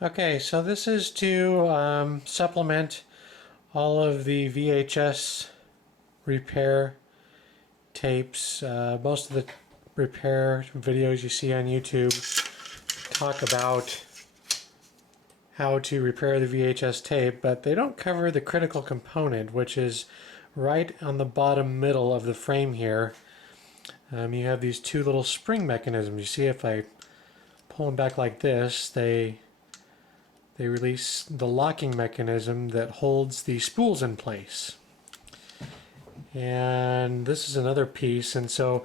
Okay, so this is to supplement all of the VHS repair tapes. Most of the repair videos you see on YouTube talk about how to repair the VHS tape, but they don't cover the critical component, which is right on the bottom middle of the frame here. You have these two little spring mechanisms. You see if I pull them back like this, they release the locking mechanism that holds the spools in place. And this is another piece, and so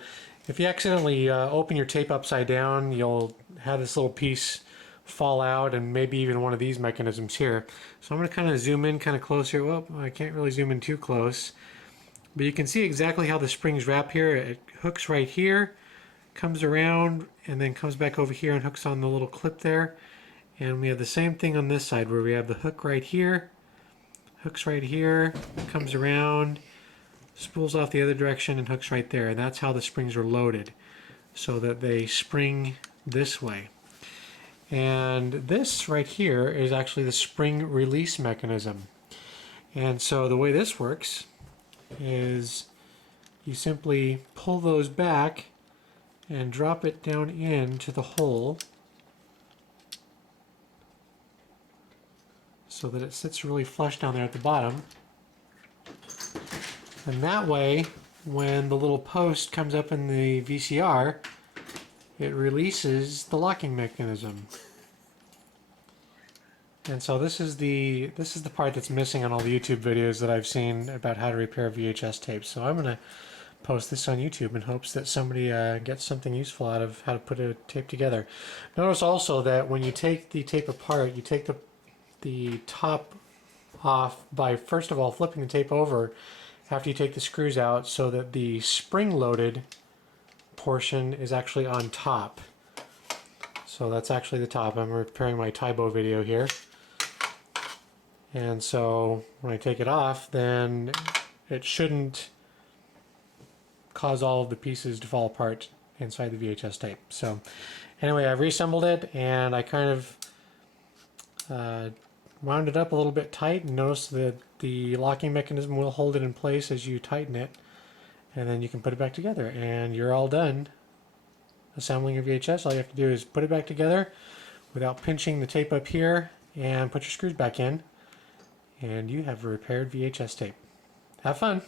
if you accidentally open your tape upside down, you'll have this little piece fall out, and maybe even one of these mechanisms here. So I'm going to kind of zoom in kind of close here. Well, I can't really zoom in too close, but you can see exactly how the springs wrap here. It hooks right here, comes around, and then comes back over here and hooks on the little clip there. And we have the same thing on this side where we have the hook right here, hooks right here, comes around, spools off the other direction, and hooks right there. And that's how the springs are loaded, so that they spring this way. And this right here is actually the spring release mechanism. And so the way this works is you simply pull those back and drop it down into the hole so that it sits really flush down there at the bottom. And that way, when the little post comes up in the VCR, it releases the locking mechanism. And so this is the part that's missing on all the YouTube videos that I've seen about how to repair VHS tapes. So I'm going to post this on YouTube in hopes that somebody gets something useful out of how to put a tape together. Notice also that when you take the tape apart, you take the top off by first of all flipping the tape over after you take the screws out, so that the spring-loaded portion is actually on top. So that's actually the top. I'm repairing my Tybo video here. And so when I take it off, then it shouldn't cause all of the pieces to fall apart inside the VHS tape. So anyway, I've reassembled it, and I kind of wound it up a little bit tight, and notice that the locking mechanism will hold it in place as you tighten it, and then you can put it back together, and you're all done assembling your VHS. All you have to do is put it back together without pinching the tape up here, and put your screws back in, and you have a repaired VHS tape. Have fun!